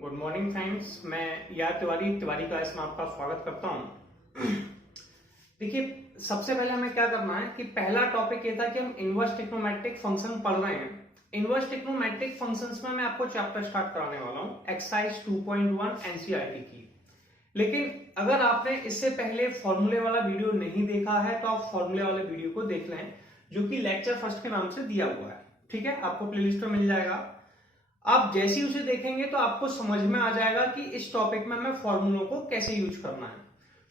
Good morning friends, मैं यार Tiwari class में आपका स्वागत करता हूं। देखिए, सबसे पहले हमें क्या करना है कि पहला टॉपिक ये था कि हम इनवर्स ट्रिग्नोमेट्रिक फंक्शन पढ़ रहे हैं। इनवर्स ट्रिग्नोमेट्रिक फंक्शंस में मैं आपको चैप्टर स्टार्ट कराने वाला हूं, एक्सरसाइज 2.1 एनसीईआरटी की। लेकिन अगर आपने इससे पहले फॉर्मूले वाला वीडियो नहीं देखा है तो आप फॉर्मूले वाले वीडियो को देख लें, जो कि लेक्चर फर्स्ट के नाम से दिया हुआ है। ठीक है, आपको प्लेलिस्ट में मिल जाएगा। आप जैसे ही उसे देखेंगे तो आपको समझ में आ जाएगा कि इस टॉपिक में हमें फॉर्मूलों को कैसे यूज करना है।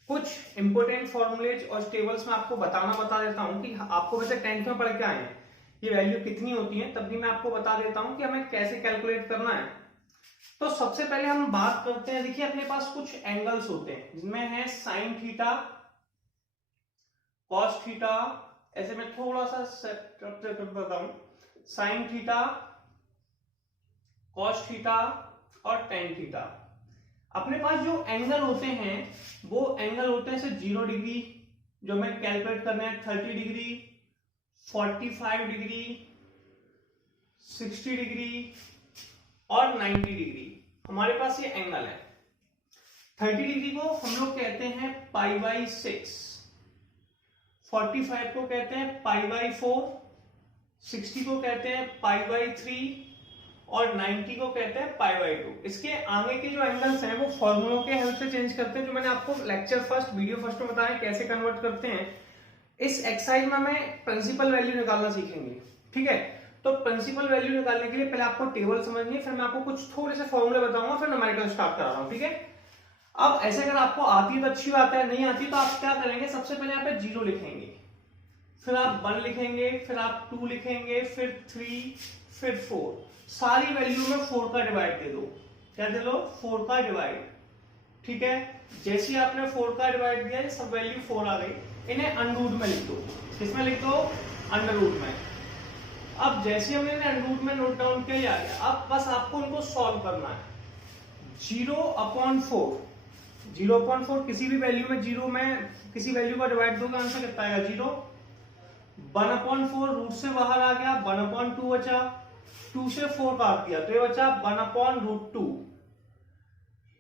कुछ इंपोर्टेंट फॉर्मूलेज और टेबल्स में आपको बता देता हूं कि आपको वैसे 10th में पढ़ के आए हैं ये वैल्यू कितनी होती है, तब भी मैं आपको बता देता हूं कि हमें कैसे कैलकुलेट करना है। तो सबसे पहले हम बात करते हैं। देखिए, अपने पास कुछ एंगल्स होते हैं जिनमें है साइन थीटा, कॉस थीटा। ऐसे में थोड़ा सा स्ट्रक्चर कर देता हूं, साइन थीटा, कॉस थीटा और टेन थीटा। अपने पास जो एंगल होते हैं वो एंगल होते हैं 0 डिग्री, जो हमें कैलकुलेट करना है 30 डिग्री, 45 डिग्री, 60 डिग्री और 90 डिग्री। हमारे पास ये एंगल है। 30 डिग्री को हम लोग कहते हैं π/6, 45 को कहते हैं π/4, 60 को कहते हैं π/3 और 90 को कहते हैं π/2। इसके आगे के जो एंगल्स हैं वो फॉर्मूलों के हेल्प से चेंज करते हैं, जो मैंने आपको लेक्चर फर्स्ट वीडियो फर्स्ट में बताया कैसे कन्वर्ट करते हैं। इस एक्सरसाइज में हमें प्रिंसिपल वैल्यू निकालना सीखेंगे। ठीक है, तो प्रिंसिपल वैल्यू निकालने के लिए पहले आपको टेबल समझनी है, फिर मैं आपको कुछ थोड़े से फॉर्मूले बताऊंगा, फिर न्यूमेरिकल स्टार्ट करा रहा हूं। ठीक है, अब ऐसे अगर आपको आती है तो अच्छी बात है, नहीं आती तो आप क्या करेंगे, सबसे पहले यहाँ पे 0 लिखेंगे, फिर आप 1 लिखेंगे, फिर आप 2 लिखेंगे, फिर 3, फिर 4। सारी वैल्यू में 4 का डिवाइड दे दो। क्या दे दो? 4 का डिवाइड। ठीक है, जैसे ही आपने 4 का डिवाइड दिया, सब वैल्यू 4 आ गई। इन्हें अंडर रूट में लिख दो। किसमें लिख दो? अंडर रूट में। अब जैसे हमने अंडर रूट में नोट डाउन किया आ गया। अब बस आपको इनको सॉल्व करना है। 0/4, 0/4 किसी भी वैल्यू में 0 में किसी वैल्यू का डिवाइड दोगे, आंसर कितना आएगा? 0। 1/4 रूट से बाहर आ गया, 1/2 बचा, 2 से 4 काट दिया तो ये बचा 1/√2।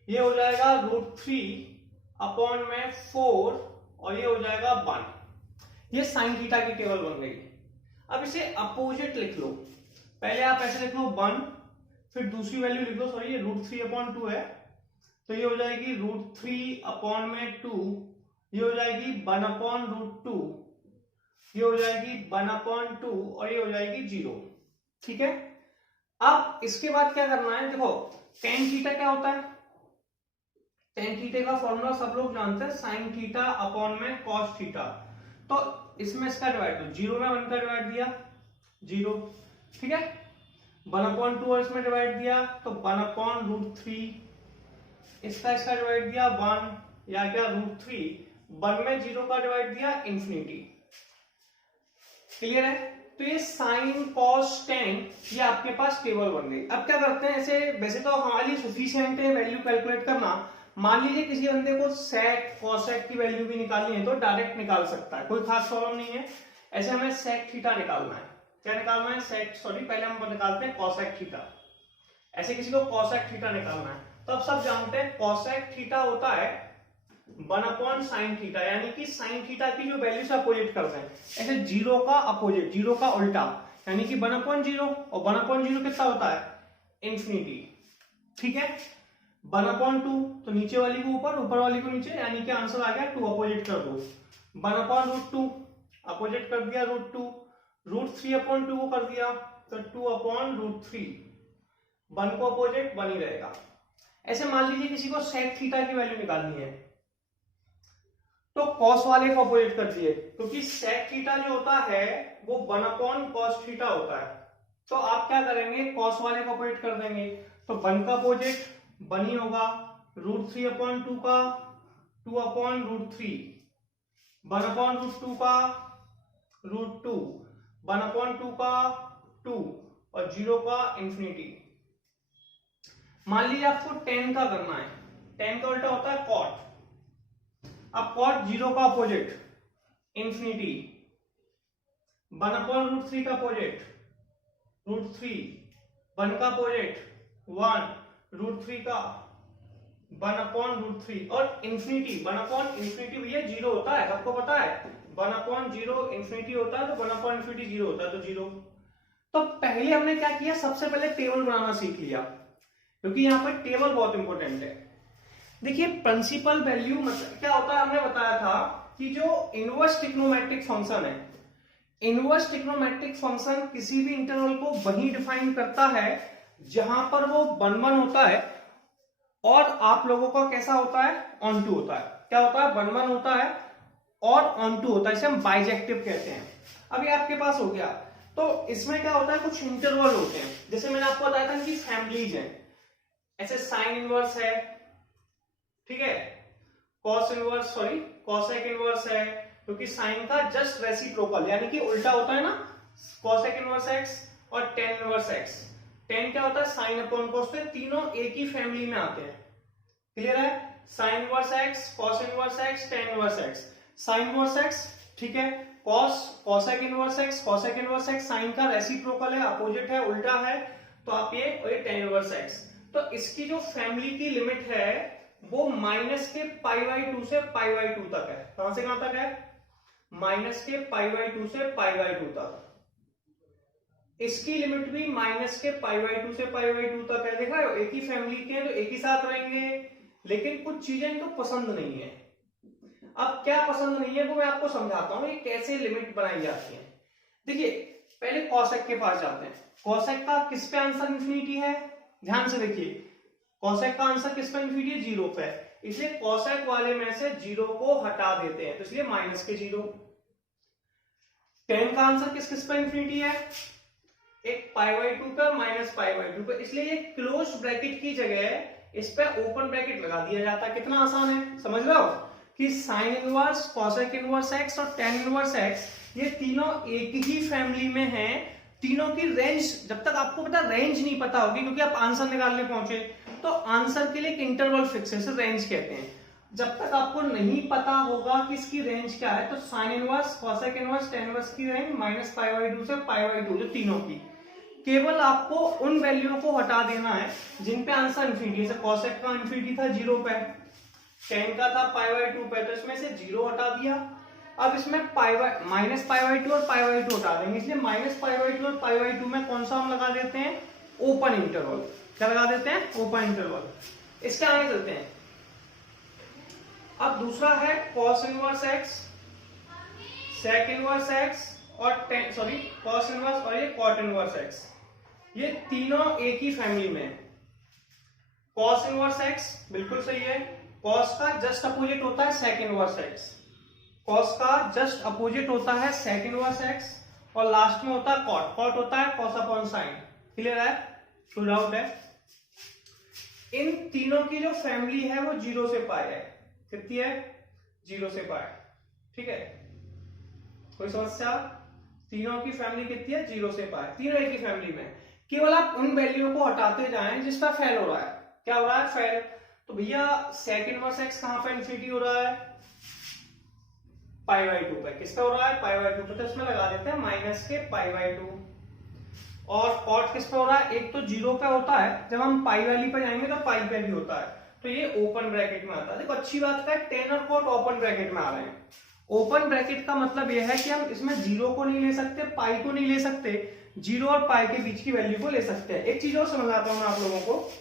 ये हो जाएगा √3/4 और ये हो जाएगा 1। ये साइन थीटा की टेबल बन गई। अब इसे अपोजिट लिख लो। पहले आप ऐसे लिख लो 1, फिर दूसरी वैल्यू लिख दो, सॉरी ये √3/2 है, तो ये हो जाएगी √3/2, ये हो जाएगी 1/√2, ये हो जाएगी 1/2 और ये हो जाएगी 0। ठीक है, अब इसके बाद क्या करना है, देखो टेन थीटा क्या होता है? टेन थीटा का फॉर्मूला सब लोग जानते हैं, साइन थीटा अपॉन में कॉस थीटा। तो इसमें इसका डिवाइड दो, 0 में 1 का डिवाइड दिया 0। ठीक है, 1/2 और इसमें डिवाइड दिया तो 1/√3, इसका डिवाइड दिया 1 या क्या √3, 1 में 0 का डिवाइड दिया इंफिनिटी। क्लियर है? तो ये साइन कॉस टेन ये आपके पास टेबल बन गई। अब क्या करते हैं, ऐसे वैसे तो हमारे लिए सफिशिएंट है वैल्यू कैलकुलेट करना। मान लीजिए किसी बंदे को सेक कॉसेक की वैल्यू भी निकालनी है तो डायरेक्ट निकाल सकता है, कोई खास प्रॉब्लम नहीं है। ऐसे हमें सेक थीटा निकालना है। क्या निकालना है? सेक, सॉरी पहले हम निकालते हैं कॉसेक थीटा। ऐसे किसी को कॉसेक थीटा निकालना है तो अब सब जानते हैं कॉसेक थीटा होता है 1/sin थीटा, यानी कि साइन थीटा की जो वैल्यू से अपोजिट करते हैं। ऐसे 0 का अपोजिट, 0 का उल्टा, यानी कि 1/0 और 1/0 कितना होता है? इंफिनिटी। ठीक है, 1/2 तो नीचे वाली को ऊपर, ऊपर वाली को नीचे, यानी कि आंसर आ गया 2। अपोजिट कर दो, 1/√2 अपोजिट कर दिया √2, √3/2 को कर दिया तो 2/√3, 1 को अपोजिट 1 ही रहेगा। ऐसे मान लीजिए किसी को सेक थीटा की वैल्यू निकालनी है तो कॉस वाले को अपोजिट कर दिए, क्योंकि सेक थीटा जो होता है वो 1/cos थीटा होता है। तो आप क्या करेंगे, कॉस वाले को अपोजिट कर देंगे, तो 1 का अपोजिट 1 ही होगा, √3/2 का 2/√3, 1/√2 का √2, 1/2 का 2 और 0 का इंफिनिटी। मान लीजिए आपको 10 का करना है, 10 का उल्टा होता है कॉट। अब कॉट 0 का अपोजिट इंफिनिटी, 1/√3 का अपोजिट √3, 1 का अपोजिट 1, √3 का 1/√3 और इंफिनिटी 1/इंफिनिटी भैया 0 होता है, आपको पता है 1/0 इंफिनिटी होता है तो 1/इंफिनिटी 0 होता है तो 0। तो पहले हमने क्या किया, सबसे पहले टेबल बनाना सीख लिया, क्योंकि यहाँ पर टेबल बहुत इंपॉर्टेंट है। देखिए प्रिंसिपल वैल्यू मतलब क्या होता है, हमने बताया था कि जो इनवर्स ट्रिग्नोमेट्रिक फंक्शन है, इनवर्स ट्रिग्नोमेट्रिक फंक्शन किसी भी इंटरवल को वही डिफाइन करता है जहां पर वो 1 1 होता है और आप लोगों का कैसा होता है, ऑन टू होता है। क्या होता है, 1 1 होता है और ऑन टू होता है, इसे हम बाइजेक्टिव कहते हैं। अभी आपके पास हो गया, तो इसमें क्या होता है, कुछ इंटरवल होते हैं, जैसे मैंने आपको बताया था कि फैमिलीज हैं, ऐसे साइन इनवर्स है, ठीक है, cos inverse sorry cosec inverse है, क्योंकि साइन का जस्ट रेसिप्रोकल यानी कि उल्टा होता है ना, कॉसेक इनवर्स एक्स और टेन इनवर्स एक्स। टेन क्या होता है, साइन अपॉन कॉस, तो तीनों एक ही फैमिली में आते हैं। क्लियर है, sine inverse x, cos inverse x, tan inverse x. Sine inverse x, ठीक है, cos cosec inverse x, cosec inverse x sine का रेसिप्रोकल है, अपोजिट है, उल्टा है, तो आप ये टेन इनवर्स एक्स। तो इसकी जो फैमिली की लिमिट है वो माइनस के π/2 से π/2 तक है। कहां से कहां तक है, माइनस के π/2 से π/2 तक। इसकी लिमिट भी माइनस के π/2 से π/2 तक है। देखा है, एक ही फैमिली के हैं तो एक ही साथ रहेंगे, लेकिन कुछ चीजें इनको पसंद नहीं है। अब क्या पसंद नहीं है वो मैं आपको समझाता हूं, ये कैसे लिमिट बनाई जाती है। देखिए पहले कॉसेक के पास जाते हैं। कॉसेक का किस पे आंसर इंफिनिटी है, ध्यान से देखिए, कॉसेक का आंसर किस पे इंफिनिटी है, 0 पे, इसलिए कॉसेक वाले में से 0 को हटा देते हैं, तो इसलिए माइनस के 0। टेन का आंसर किस किस पे इंफिनिटी है, एक π/2 पे माइनस π/2 पे, इसलिए ये क्लोज ब्रैकेट की जगह इस पे ओपन ब्रैकेट लगा दिया जाता है। कितना आसान है, समझ रहे हो कि sign inverse, cosec inverse x और टेन इनवर्स एक्स ये तीनों एक ही फैमिली में हैं। तीनों की रेंज जब तक आपको पता रेंज नहीं पता होगी, क्योंकि आप आंसर निकालने पहुंचे तो आंसर के लिए एक इंटरवल फिक्स है, इसे रेंज कहते हैं। जब तक आपको नहीं पता होगा कि इसकी रेंज क्या है, तो sign inverse, cosec inverse, tan inverse की रेंज माइनस π/2 से π/2, जो तीनों की, केवल आपको उन वैल्यूओं को हटा देना है जिन पे आंसर इंफिनिटी है। कॉसेक का इंफिनिटी था 0 पे, टेन का था π/2 पे, तो इसमें से 0 हटा दिया। अब इसमें माइनस π/2 और π/2 हटा देंगे, इसलिए माइनस π/2 और π/2 में कौन सा हम लगा देते हैं, ओपन इंटरवल। क्या लगा देते हैं, ओपन इंटरवल। इसके आगे चलते हैं। अब दूसरा है cos inverse x, sec inverse x और कॉस इनवर्स और ये कॉट इनवर्स एक्स, ये तीनों एक ही फैमिली में है। कॉस इनवर्स एक्स बिल्कुल सही है, कॉस का जस्ट अपोजिट होता है सेक इनवर्स एक्स, कॉस का जस्ट अपोजिट होता है सेक इनवर्स एक्स, और लास्ट में होता है कॉट, कॉट होता है कॉस अपॉन साइन। क्लियर है, कोई डाउट है? इन तीनों की जो फैमिली है वो 0 से पाई है। कितनी है, 0 से पाई, ठीक है, कोई समस्या? तीनों की फैमिली कितनी है, 0 से पाई, तीनों एक ही फैमिली में। केवल आप उन वैल्यू को हटाते जाएं जिसका फेल हो रहा है। क्या हो रहा है, फेल। तो भैया सेक इनवर्स एक्स कहां पे इंफिनिटी हो रहा है, π/2 पे। किसका हो रहा है, π/2 पे, तो इसमें लगा देते हैं माइनस के π/2। और कॉट किस पे हो रहा है, एक तो 0 पे होता है, जब हम पाई वाली पे जाएंगे तो पाई पे भी होता है, तो ये ओपन ब्रैकेट में आता है। देखो अच्छी बात है, टेन और कॉट ओपन ब्रैकेट में आ रहे हैं। ओपन ब्रैकेट का मतलब यह है कि हम इसमें 0 को नहीं ले सकते, पाई को नहीं ले सकते, 0 और पाई के बीच की वैल्यू को ले सकते हैं। एक चीज और समझाता हूं मैं आप लोगों को,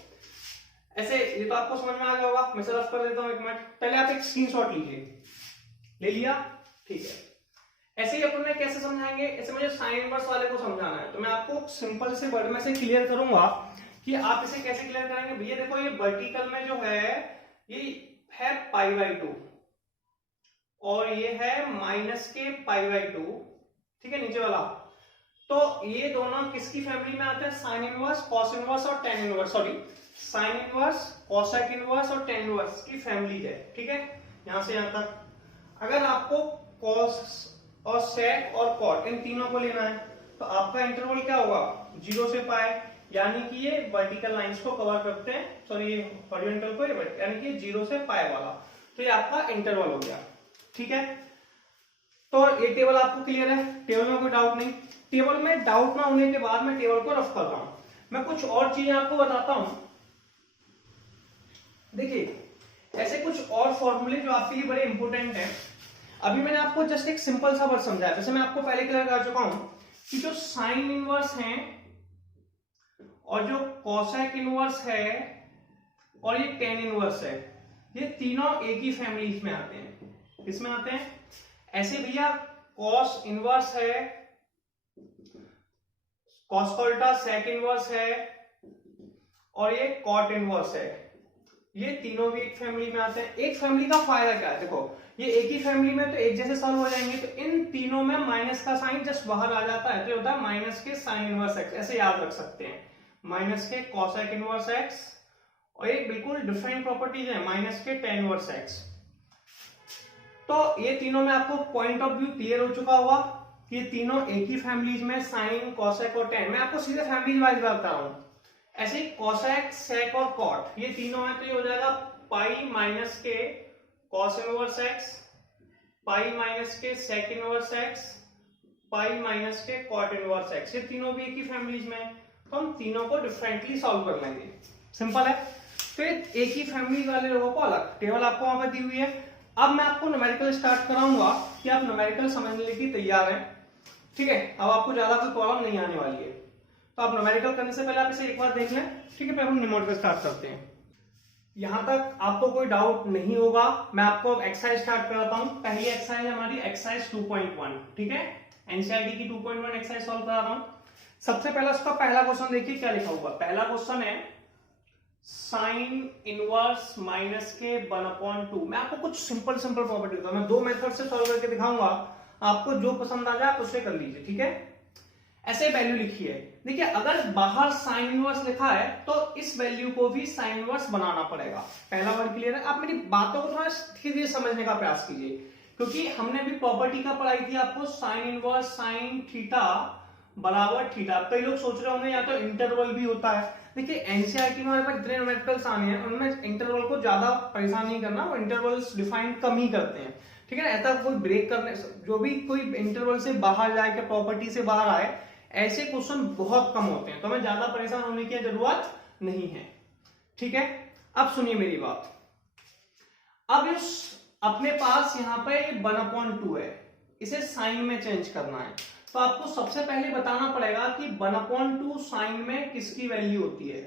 ऐसे ये तो आपको समझ में आ गया होगा, मैं रफ कर देता हूं, एक मिनट। पहले आप एक स्क्रीनशॉट लीजिए, ले लिया, ठीक है। ऐसे ही अपन ने कैसे समझाएंगे, ऐसे मुझे साइन इनवर्स वाले को समझाना है, तो मैं आपको सिंपल से वर्ड में से क्लियर करूंगा कि आप इसे कैसे क्लियर करेंगे। भैया देखो ये वर्टिकल में जो है ये है π/2 और ये है माइनस के π/2, ठीक है, नीचे वाला। तो ये दोनों किसकी फैमिली में आते हैं, साइन इनवर्स, कॉस इनवर्स और tan inverse, sorry sine inverse, cosec inverse और टेन इनवर्स की फैमिली है, ठीक है, यहां से यहां तक। अगर आपको कॉस और सेक और कॉट इन तीनों को लेना है तो आपका इंटरवल क्या होगा, 0 से पाई, यानी कि ये वर्टिकल लाइंस को कवर करते हैं, सॉरी ये हॉरिजॉन्टल को, यानी कि 0 से पाई वाला, तो ये आपका इंटरवल हो गया, ठीक है। तो ये टेबल आपको क्लियर है, टेबल में कोई डाउट नहीं। टेबल में डाउट ना होने के बाद मैं टेबल को रफ कर रहा हूं। मैं कुछ और चीजें आपको बताता हूं और फॉर्मूले जो आपके लिए बड़े इंपॉर्टेंट है। अभी मैंने आपको जस्ट एक सिंपल सा वर्ड समझाया, जैसे मैं आपको पहले क्लियर कर चुका हूं कि जो साइन इनवर्स है और जो कोसेक इनवर्स है और ये टेन इनवर्स है, ये तीनों एक ही फैमिली में आते हैं। किसमें आते हैं? ऐसे भैया कॉस इनवर्स है, कॉस का उल्टा सेक इनवर्स है और ये कॉट इनवर्स है, ये तीनों भी एक फैमिली में आते हैं। एक फैमिली का फायदा क्या है? देखो ये एक ही फैमिली में तो एक जैसे सॉल्व हो जाएंगे, तो इन तीनों में माइनस का साइन जस्ट बाहर आ जाता है, तो ये होता है माइनस के साइन इनवर्स एक्स, ऐसे याद रख सकते हैं, माइनस के कॉसेक इनवर्स एक्स, और एक बिल्कुल डिफरेंट प्रॉपर्टीज है माइनस के टेन इनवर्स एक्स। तो ये तीनों में आपको पॉइंट ऑफ व्यू क्लियर हो चुका होगा कि ये तीनों एक ही फैमिलीज में साइन कॉसेक और टेन। मैं आपको सीधे फैमिली वाइज बता रहा हूं। ऐसे कॉसेक सेक और कॉट ये तीनों है, तो ये हो जाएगा पाई माइनस के cos inverse x, pi minus के sec inverse x, pi minus के कॉट इनवर्स एक्स, ये तीनों भी एक ही फैमिलीज में, तो हम तीनों को डिफरेंटली सॉल्व कर लेंगे। सिंपल है। फिर एक ही फैमिली वाले लोगों को अलग, टेबल आपको वहां पर दी हुई है। अब मैं आपको न्यूमेरिकल स्टार्ट कराऊंगा कि आप न्यूमेरिकल समझने के लिए तैयार हैं, ठीक है? अब आपको ज्यादा कोई प्रॉब्लम नहीं आने वाली है, तो आप न्यूमेरिकल करने से पहले आप इसे एक बार देख लें, ठीक है? फिर हम न्यूमेरिकल स्टार्ट करते हैं। यहां तक आपको कोई डाउट नहीं होगा। मैं आपको एक्सरसाइज स्टार्ट कराता हूं। पहली एक्सरसाइज हमारी एक्सरसाइज 2.1, ठीक है? एनसीईआरटी की 2.1 एक्सरसाइज सॉल्व करा रहा हूं। सबसे पहला उसका पहला क्वेश्चन देखिए क्या लिखा हुआ। पहला क्वेश्चन है साइन इनवर्स माइनस के 1/2। मैं आपको कुछ सिंपल प्रॉपर्टी देता हूं, मैं दो मेथड से सॉल्व करके दिखाऊंगा, आपको जो पसंद आ जाए आप उससे कर लीजिए, ठीक है? ऐसे वैल्यू लिखी है। देखिए अगर बाहर साइन इनवर्स लिखा है तो इस वैल्यू को भी साइन इनवर्स बनाना पड़ेगा। पहला वर्ड क्लियर है? आप मेरी बातों को थोड़ा धीरे समझने का प्रयास कीजिए, क्योंकि हमने भी प्रॉपर्टी का पढ़ाई थी आपको, साइन इनवर्स साइन थीटा बराबर थीटा। कई लोग सोच रहे होंगे या तो इंटरवल भी होता है। देखिए एनसीईआरटी में हमारे पास जितने न्यूमेरिकल्स आने हैं उनमें इंटरवल को ज्यादा परेशान नहीं करना, वो इंटरवल्स डिफाइन कम ही करते हैं, ठीक है ना? ऐसा कोई ब्रेक करने, जो भी कोई इंटरवल से बाहर जाए कि प्रॉपर्टी से बाहर आए, ऐसे क्वेश्चन बहुत कम होते हैं, तो हमें ज्यादा परेशान होने की जरूरत नहीं है, ठीक है? अब सुनिए मेरी बात। अब इस अपने पास यहाँ पे 1/2 है, इसे साइन में चेंज करना है, तो आपको सबसे पहले बताना पड़ेगा कि 1/2 साइन में किसकी वैल्यू होती है।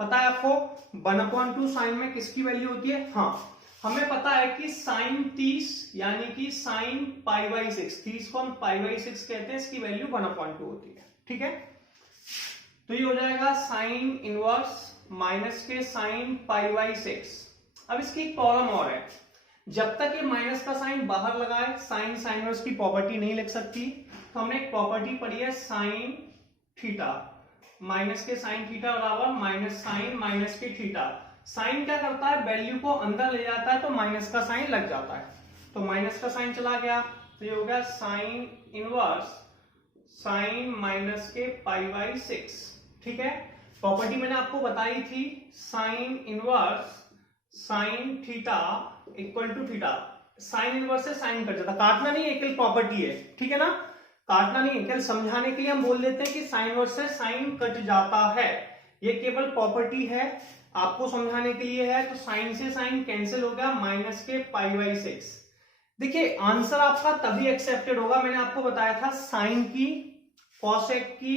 पता है आपको 1/2 साइन में किसकी वैल्यू होती है? हाँ, हमें पता है कि साइन 30 यानी कि साइन π/6, 30 को हम π/6 कहते हैं, इसकी वैल्यू 1/2 होती है, ठीक है? तो ये हो जाएगा साइन इनवर्स माइनस के साइन π/6। अब इसकी एक प्रॉब्लम और है, जब तक ये माइनस का साइन बाहर लगाए साइन साइन इनवर्स की प्रॉपर्टी नहीं लिख सकती। तो हमने एक प्रॉपर्टी पढ़ी है साइन थीटा, माइनस के साइन थीटा बराबर माइनस साइन माइनस के थीटा। साइन क्या करता है? वैल्यू को अंदर ले जाता है, तो माइनस का साइन लग जाता है, तो माइनस का साइन चला गया, तो ये हो गया साइन इनवर्स साइन माइनस के π/6, ठीक है? प्रॉपर्टी मैंने आपको बताई थी, sine inverse sine theta equal to theta. Sine inverse से साइन कट जाता, काटना नहीं, एक प्रॉपर्टी है, ठीक है ना? काटना नहीं है, केवल समझाने के लिए हम बोल देते हैं कि साइन इनवर्स से साइन कट जाता है, ये केवल प्रॉपर्टी है, आपको समझाने के लिए है। तो साइन से साइन कैंसिल हो गया, माइनस के π/6। देखिए आंसर आपका तभी एक्सेप्टेड होगा, मैंने आपको बताया था साइन की, कॉसेक की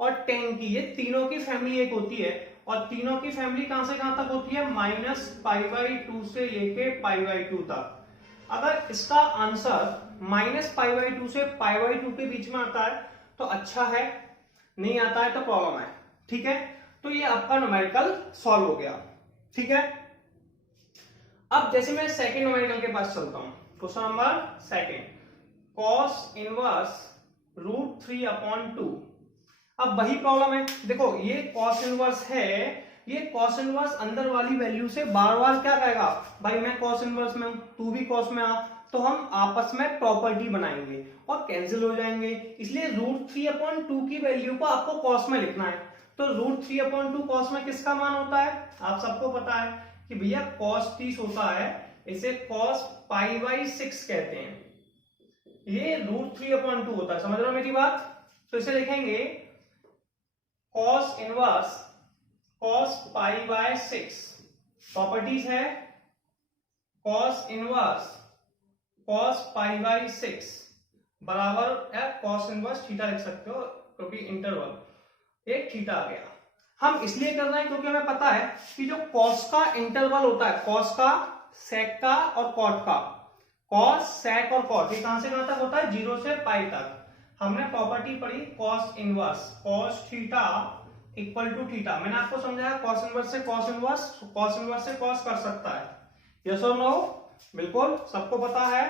और टेन की, ये तीनों की फैमिली एक होती है, और तीनों की फैमिली कहां से कहां तक होती है? माइनस π/2 से लेके π/2 तक। अगर इसका आंसर माइनस π/2 से π/2 के बीच में आता है तो अच्छा है, नहीं आता है तो प्रॉब्लम है, ठीक है? तो ये आपका न्यूमेरिकल सॉल्व हो गया, ठीक है? अब जैसे मैं सेकंड न्यूमेरिकल के पास चलता हूं, question number second, cos inverse √3/2। अब वही प्रॉब्लम है, देखो ये cos इनवर्स है, ये cos इनवर्स अंदर वाली वैल्यू से बार बार क्या कहेगा? भाई मैं cos इनवर्स में हूं, तू भी cos में आ, तो हम आपस में प्रॉपर्टी बनाएंगे और कैंसिल हो जाएंगे, इसलिए √3/2 की वैल्यू को आपको cos में लिखना है। तो √3/2 cos में किसका मान होता है? आप सबको पता है कि भैया cos 30 होता है, इसे cos π/6 कहते हैं, ये √3/2 होता है, समझ रहे हो मेरी बात? तो इसे लिखेंगे cos इनवर्स cos π/6, प्रॉपर्टीज है cos inverse cos pi by 6 बराबर है कॉस इनवर्स थीटा लिख सकते हो, क्योंकि इंटरवल एक थीटा आ गया। हम इसलिए कर रहे हैं क्योंकि हमें पता है कि जो कॉस का इंटरवल होता है, कॉस का, सेक का और कॉट का, कॉस सेक और कॉट ये कहां से कहां तक होता है, 0 से पाई तक। हमने प्रॉपर्टी पढ़ी cos inverse cos theta equal to theta. मैंने आपको समझाया कॉस इनवर्स से कॉस इनवर्स, कॉस इनवर्स से कॉस कर सकता है, यस और नो, बिल्कुल सबको पता है,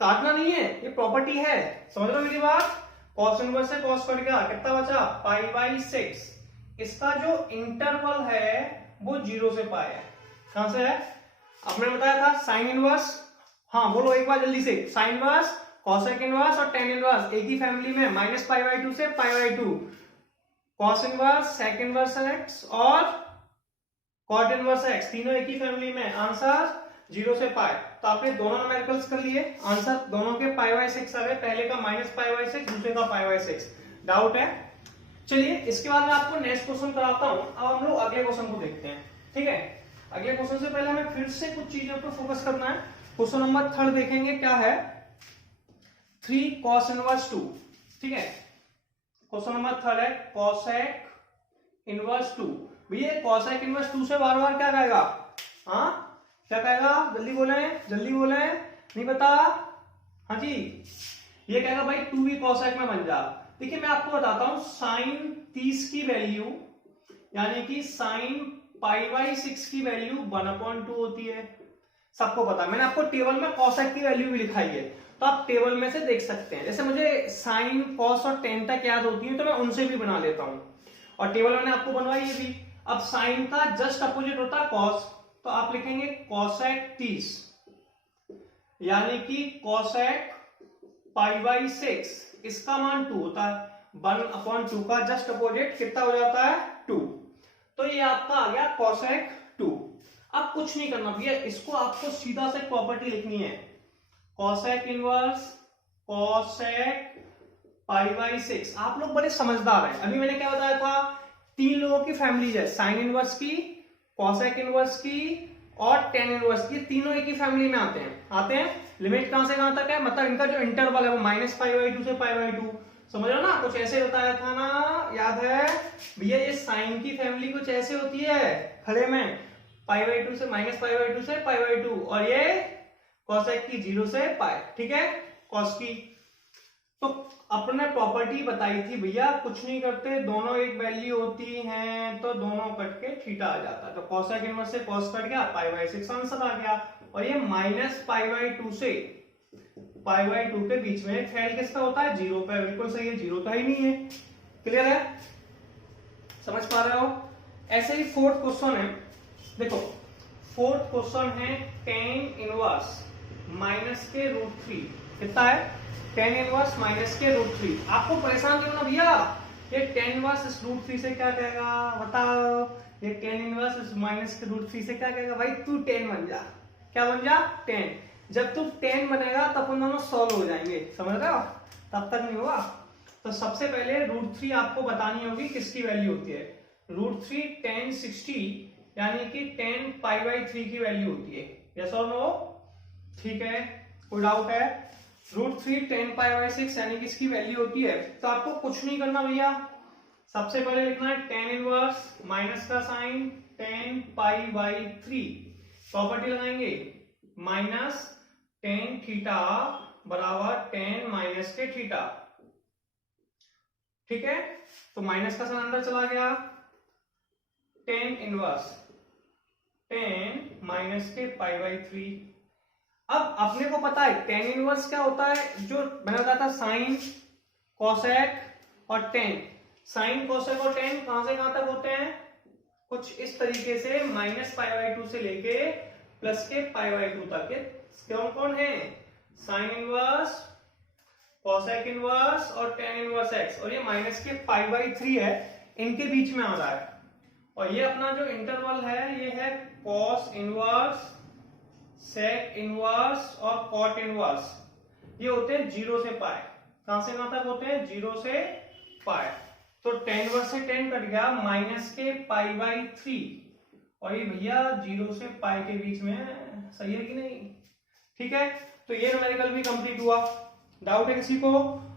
काटना नहीं है, ये प्रॉपर्टी है, समझ रहे हो मेरी बात। कॉस इनवर्स से कॉस कट गया, कितना बचा, पाई बाई 6। इसका जो इंटरवल है वो 0 से पाई है, कहां से है, आपने बताया था साइन इनवर्स, हाँ बोलो एक बार जल्दी से, साइन इनवर्स, कॉसेक इनवर्स और टेन इनवर्स एक ही फैमिली में, माइनस पाई बाई 2 से pi by 2, cos inverse, sec inverse x और कॉट इनवर्स एक्स तीनों एक ही फैमिली में, आंसर 0 से पाई। तो आपने दोनों न्यूमेरिकल्स कर लिए, आंसर दोनों के पाई बाई 6 आ गए, पहले का माइनस पाई बाई 6, दूसरे का पाई बाई 6। डाउट है, चलिए इसके बाद मैं आपको नेक्स्ट क्वेश्चन कराता हूं। अब हम लोग अगले क्वेश्चन को देखते हैं, ठीक है। अगले क्वेश्चन से पहले हमें फिर से कुछ चीजों पर फोकस करना है। क्वेश्चन नंबर 3 देखेंगे, क्या है, 3 cos इनवर्स 2, ठीक है। क्वेश्चन नंबर 3 है cosec इनवर्स 2। भैया cosec इनवर्स 2 से बार बार क्या कहेगा, हाँ क्या कहेगा, जल्दी बोले, जल्दी बोले, नहीं पता, हाँ जी, ये कहेगा भाई 2 भी cosec में बन जा। देखिए मैं आपको बताता हूं, साइन 30 की वैल्यू यानी कि साइन पाई बाई 6 की वैल्यू 1/2 होती है, सबको पता है। मैंने आपको टेबल में cosec की वैल्यू भी लिखाई है, तो आप टेबल में से देख सकते हैं। जैसे मुझे साइन, कॉस और टेन तक याद होती है तो मैं उनसे भी बना लेता हूं, और टेबल मैंने आपको बनवाई है भी। अब साइन का जस्ट अपोजिट होता है कॉस, तो आप लिखेंगे cosec 30 यानी कि cosec पाई बाई 6, इसका मान 2 होता है, 1/2 का जस्ट अपोजिट कितना हो जाता है, 2। तो ये आपका आ गया cosec 2। अब कुछ नहीं करना भैया, इसको आपको सीधा से प्रॉपर्टी लिखनी है, cosec inverse cosec pi by 6। आप लोग बड़े समझदार हैं। अभी मैंने क्या बताया था, 3 लोगों की फैमिलीज है, साइन इनवर्स की, cosec इनवर्स की और टेन इनवर्स की, तीनों एक ही फैमिली में आते हैं। लिमिट कहां से कहां तक है, मतलब इनका जो इंटरवल है वो माइनस पाई बाई 2 से पाई बाई 2, समझ रहे हो ना। कुछ ऐसे बताया था ना, याद है भैया, ये साइन की फैमिली कुछ ऐसे होती है खड़े में, पाई बाई 2 से माइनस पाई बाई 2 से पाई बाई 2, और ये cosec की 0 से पाई, ठीक है, cos की। तो अपने प्रॉपर्टी बताई थी भैया, कुछ नहीं करते, दोनों एक वैल्यू होती हैं तो दोनों कट के थीटा आ जाता है। तो cosec इनवर्स से cos कट गया, पाई बाई 6 आंसर आ गया। और ये माइनस पाई बाई 2 से पाई बाई 2 के बीच में फैल किसका होता है, 0 पे, बिल्कुल सही है, 0 तो ही नहीं है। क्लियर है, समझ पा रहे हो। ऐसे ही 4th क्वेश्चन है, देखो 4th क्वेश्चन है tan इनवर्स माइनस के √3, कितना है, tan इनवर्स माइनस के √3। आपको परेशान क्यों ना भैया, ये tan इनवर्स इस √3 से क्या कहेगा, बताओ, ये tan इनवर्स इस माइनस के √3 से क्या कहेगा, भाई तू tan बन जा, क्या बन जा, tan। जब तू tan बनेगा तब हम दोनों सॉल्व हो जाएंगे, समझ रहे हो, तब तक नहीं होगा। तो सबसे पहले √3 आपको बतानी होगी किसकी वैल्यू होती है, √3 tan 60 यानी कि tan पाई बाई 3 की वैल्यू होती है, यस और नो, ठीक है, कोई डाउट है। √3 tan पाई बाई 6 यानी कि इसकी वैल्यू होती है। तो आपको कुछ नहीं करना भैया, सबसे पहले लिखना है tan इनवर्स माइनस का sine tan pi by 3, property लगाएंगे, माइनस tan थीटा बराबर tan माइनस के थीटा, ठीक है। तो माइनस का साइन अंदर चला गया, tan इनवर्स tan माइनस के पाई बाई 3। अब अपने को पता है tan इनवर्स क्या होता है, जो मैंने बताया था साइन, cosec और tan। साइन, cosec और tan कहां से कहां तक होते हैं, कुछ इस तरीके से, माइनस पाई बाई 2 से लेके प्लस के पाई बाई 2 तक के। कौन कौन है, साइन इनवर्स, cosec इनवर्स और tan इनवर्स x, और ये माइनस के पाई बाई 3 है, इनके बीच में आ रहा है। और ये अपना जो इंटरवल है ये है cos इनवर्स, sec इनवर्स और cot इनवर्स, ये होते हैं 0 से पाई, कहां से कहां तक होते हैं, 0 से पाई। तो tan इनवर्स से tan कट गया, माइनस के पाई बाई 3 और ये भैया 0 से पाई के बीच में है, सही है कि नहीं? ठीक है, तो ये न्यूमेरिकल भी कंप्लीट हुआ। डाउट है किसी को?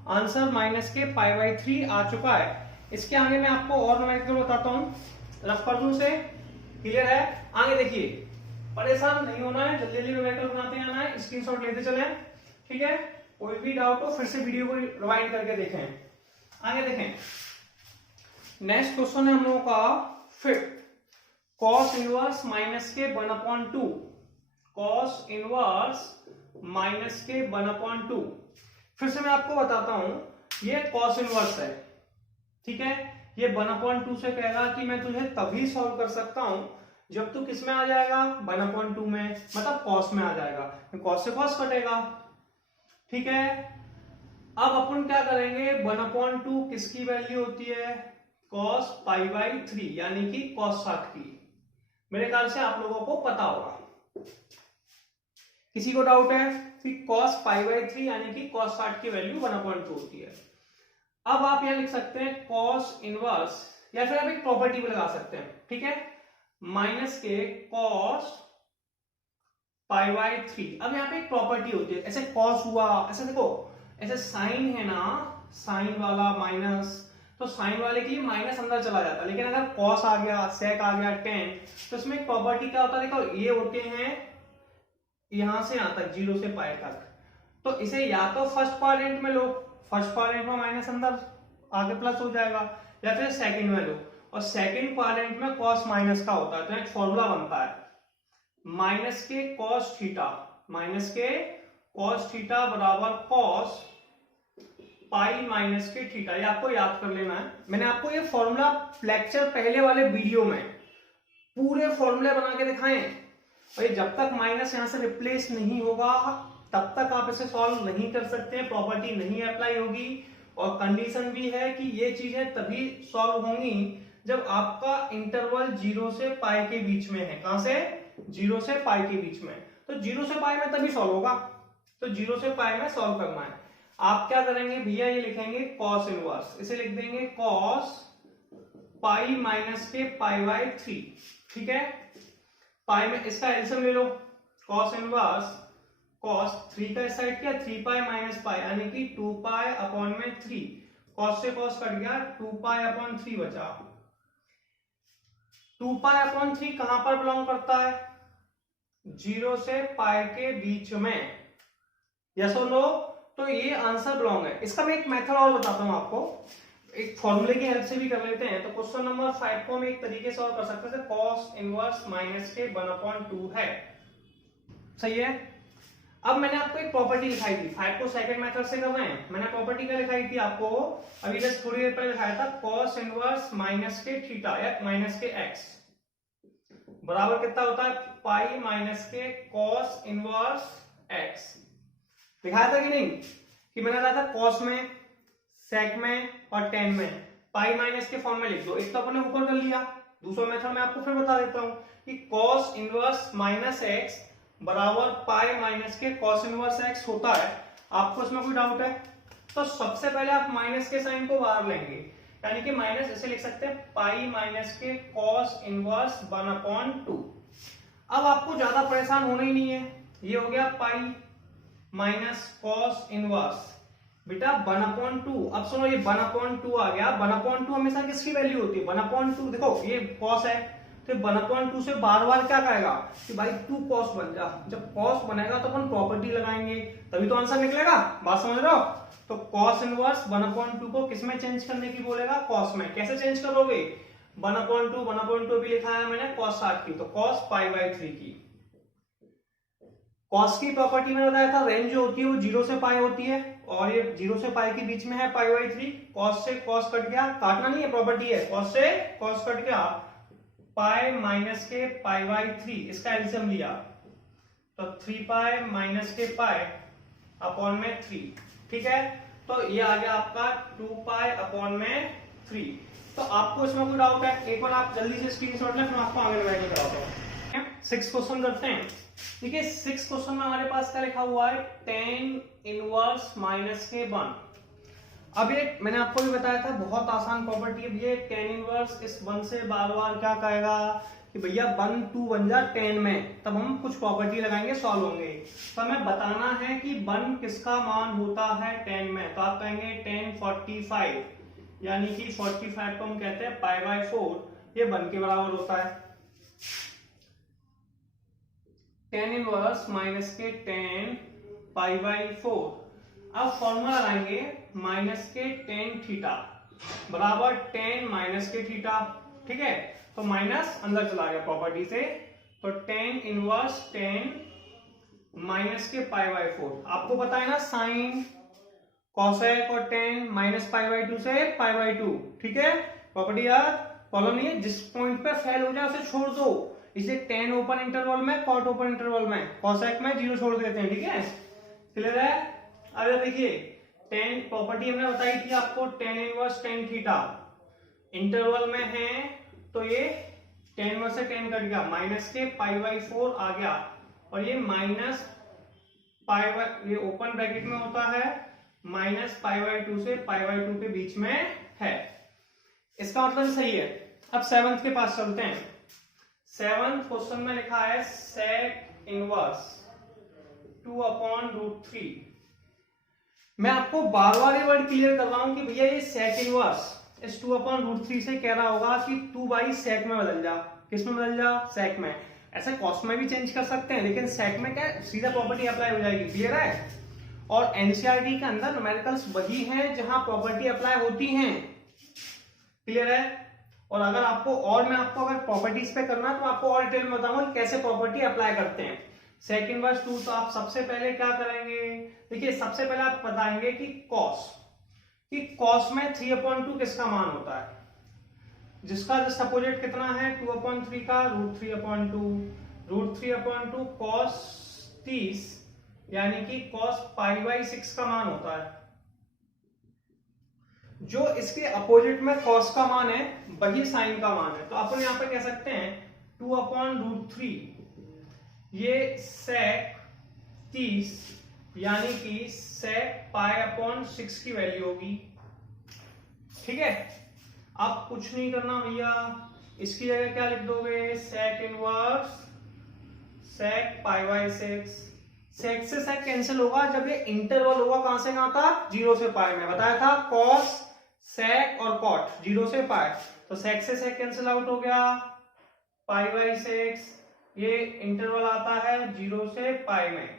आंसर माइनस के π/3 आ चुका है। इसके आगे मैं आपको और न्यूमेरिकल बताता हूँ, रफ कर दूं से, क्लियर है? आगे देखिए, परेशान नहीं होना है, जल्दी जल्दी न्यूमेरिकल बनाते आना है, स्क्रीनशॉट लेते चले, ठीक है? कोई भी डाउट हो फिर से वीडियो को रिवाइंड करके देखें। आगे देखें, नेक्स्ट क्वेश्चन है हम लोगों का फिफ्थ, cos इनवर्स माइनस के 1/2, cos इनवर्स माइनस के 1/2। फिर से मैं आपको बताता हूं, ये cos इनवर्स है, ठीक है? ये 1/2 से कहेगा कि मैं तुझे तभी सॉल्व कर सकता हूं जब तू किस में आ जाएगा, 1/2 में, मतलब cos में आ जाएगा, cos से cos कटेगा, ठीक है? अब अपन क्या करेंगे, 1/2 किसकी वैल्यू होती है? cos π/3 यानी कि cos 60 की। मेरे ख्याल से आप लोगों को पता होगा। किसी को डाउट है कि cos π/3 यानी कि cos 60 की वैल्यू 1/2 होती है। अब आप यह लिख सकते हैं cos इनवर्स, या फिर आप एक प्रॉपर्टी भी लगा सकते हैं, ठीक है? माइनस के cos π/3। अब यहाँ पे एक प्रॉपर्टी होती है, ऐसे cos हुआ, ऐसे देखो, ऐसे साइन है ना, साइन वाला माइनस, तो साइन वाले के लिए माइनस अंदर चला जाता है, लेकिन अगर cos आ गया, sec आ गया, tan, तो इसमें एक प्रॉपर्टी क्या होता है, देखो ये होते हैं यहां से यहां तक, 0 से पाई तक, तो इसे या तो फर्स्ट क्वाड्रेंट में लो, फर्स्ट क्वाड्रेंट में माइनस अंदर आगे प्लस हो जाएगा, या फिर सेकंड में लो, और सेकंड क्वाड्रेंट में cos माइनस का होता है, तो एक फॉर्मूला बनता है माइनस के cos थीटा, माइनस के cos थीटा बराबर cos पाई माइनस के थीटा। ये आपको याद कर लेना है। मैंने आपको ये फॉर्मूला लेक्चर पहले वाले वीडियो में पूरे फॉर्मूले बना के दिखाए, और ये जब तक माइनस यहां से रिप्लेस नहीं होगा तब तक आप इसे सॉल्व नहीं कर सकते, प्रॉपर्टी नहीं अप्लाई होगी, और कंडीशन भी है कि ये चीजें तभी सॉल्व होंगी जब आपका इंटरवल 0 से पाई के बीच में है। कहां से? 0 से पाई के बीच में। तो 0 से पाई में तभी सॉल्व होगा, तो 0 से पाई में सॉल्व करना है। आप क्या करेंगे भैया, ये लिखेंगे cos इनवर्स, इसे लिख देंगे cos पाई माइनस के π/3, ठीक है? पाई में इसका एलसीएम ले लो, cos इनवर्स cos 3 का इस साइड क्या, 3 पाई माइनस पाई यानी कि 2 पाई अपॉन में 3, cos से cos कट गया, 2 पाई अपॉन 3 बचा। 2 पाई अपॉन 3 कहां पर बिलोंग करता है? 0 से पाई के बीच में, यस और नो? तो ये आंसर बिलोंग है। इसका मैं एक मेथड और बताता हूं आपको, एक फॉर्मूले की हेल्प से भी कर लेते हैं। तो क्वेश्चन नंबर 5 को हम एक तरीके से और कर सकते हैं, cos इनवर्स माइनस के 1/2 है, सही है? अब मैंने आपको एक प्रॉपर्टी दिखाई थी, 5 को सेकंड मेथड से कर रहे हैं। मैंने प्रॉपर्टी क्या दिखाई थी आपको, अभी जस्ट थोड़ी देर पहले दिखाया था, cos इनवर्स माइनस के थीटा या माइनस के x बराबर कितना होता है, पाई माइनस के cos इनवर्स x। दिखाया था कि नहीं, कि मैंने बताया था cos में, sec में और tan में पाई माइनस के फॉर्म में लिख दो। एक तो अपने ऊपर कर लिया, दूसरा मेथड मैं आपको फिर बता देता हूं कि cos इनवर्स माइनस x बराबर पाई माइनस के cos इनवर्स x होता है। आपको इसमें कोई डाउट है? तो सबसे पहले आप माइनस के साइन को बाहर लेंगे, यानी कि माइनस ऐसे लिख सकते हैं, पाई माइनस के cos इनवर्स 1/2। अब आपको ज्यादा परेशान होना ही नहीं है, ये हो गया पाई माइनस cos इनवर्स बेटा 1/2। अब सुनो, ये 1/2 आ गया। 1/2 हमेशा किसकी वैल्यू होती है? 1/2, देखो ये cos है, तो 1/2 से बार बार क्या कहेगा कि भाई 2 cos बन जा। जब cos बनेगा तो अपन प्रॉपर्टी लगाएंगे, तभी तो आंसर निकलेगा। बात समझ रहे हो? तो cos इनवर्स 1/2 को किस में चेंज करने की बोलेगा? cos में। कैसे चेंज करोगे? 1/2 भी लिखा है मैंने cos 60 की, तो cos π/3 की। cos की प्रॉपर्टी में बताया था, रेंज जो होती है वो 0 से पाई होती है, और ये 0 से पाई के बीच में है π/3। cos से cos कट गया, काटना नहीं है, प्रॉपर्टी है, cos से cos कट गया, पाई माइनस के π/3, इसका एलसीएम लिया तो 3 पाई माइनस के पाई अपॉन में 3, ठीक है? तो ये आ गया आपका 2 पाई अपॉन में 3। तो आपको इसमें कोई डाउट है? एक बार आप जल्दी से स्क्रीनशॉट लें, फिर आपको आगे लगाएंगे कराता हूं। 6 क्वेश्चन करते हैं। देखिए 6 क्वेश्चन में हमारे पास क्या लिखा हुआ है, tan इनवर्स माइनस के 1। अब ये मैंने आपको भी बताया था, बहुत आसान प्रॉपर्टी है। ये tan इनवर्स इस 1 से बार बार क्या कहेगा कि भैया 1 2 बन जा 10 में, तब हम कुछ प्रॉपर्टी लगाएंगे, सॉल्व होंगे। तो हमें बताना है कि 1 किसका मान होता है 10 में, तो आप कहेंगे 10 45, यानी कि 45 को हम कहते हैं π/4, ये 1 के बराबर होता है। 10 इनवर्स माइनस के 10 π/4। अब फॉर्मूला लगाएंगे माइनस के 10 थीटा बराबर 10 माइनस के थीटा, ठीक है। तो माइनस अंदर चला गया प्रॉपर्टी से, तो 10 इनवर्स 10 माइनस के π/4। आपको पता है ना साइन कॉसेक और 10 माइनस π/2 से π/2, ठीक है। प्रॉपर्टी याद, प्रॉब्लम नहीं है, जिस पॉइंट पे फेल हो जाए उसे छोड़ दो। इसे 10 ओपन इंटरवल में, कॉट ओपन इंटरवल में, कॉसेक में 0 छोड़ देते हैं, ठीक है। क्लियर है। अब देखिए 10 प्रॉपर्टी हमने बताई थी आपको, 10 इनवर्स 10 थीटा इंटरवल में है, तो ये 10 में से 10 कट गया, माइनस के π/4 आ गया, और ये माइनस ये ओपन ब्रैकेट में होता है, माइनस π/2 से π/2 के बीच में है। इसका मतलब सही है। अब 7th के पास चलते हैं। 7th क्वेश्चन में लिखा है sec इनवर्स 2/√3। मैं आपको बार बार ये वर्ड क्लियर कर रहा हूं कि भैया ये sec इनवर्स इस 2/√3 से कह रहा होगा कि 2/sec में बदल जा। किस में बदल जा? sec में। ऐसे कॉस में भी चेंज कर सकते हैं, लेकिन sec में क्या सीधा प्रॉपर्टी अप्लाई हो जाएगी। क्लियर है। और एनसीईआरटी के अंदर न्यूमेरिकल्स वही हैं जहां प्रॉपर्टी अप्लाई होती हैं। क्लियर है। और अगर आपको और मैं आपको अगर प्रॉपर्टीज पे करना है तो आपको और डिटेल में बताऊंगा कैसे प्रॉपर्टी अप्लाई करते हैं। sec इनवर्स 2, तो आप सबसे पहले क्या करेंगे, देखिए सबसे पहले आप बताएंगे कि cos में 3/2 किसका मान होता है, जिसका जस्ट अपोजिट कितना है 2/3 का √3/2 cos 30, यानी कि cos π/6 का मान होता है। जो इसके अपोजिट में cos का मान है वही साइन का मान है, तो अपन यहां पर कह सकते हैं 2/√3, ये sec 30 यानी कि sec π/6 की वैल्यू होगी। ठीक है। अब कुछ नहीं करना भैया, इसकी जगह क्या लिख दोगे, sec इनवर्स sec π/6। sec से sec कैंसिल होगा जब ये इंटरवल होगा, कहां से कहां तक, 0 से π में। बताया था cos sec और cot 0 से π, तो sec से sec कैंसिल आउट हो गया, π/6 ये इंटरवल आता है 0 से π में।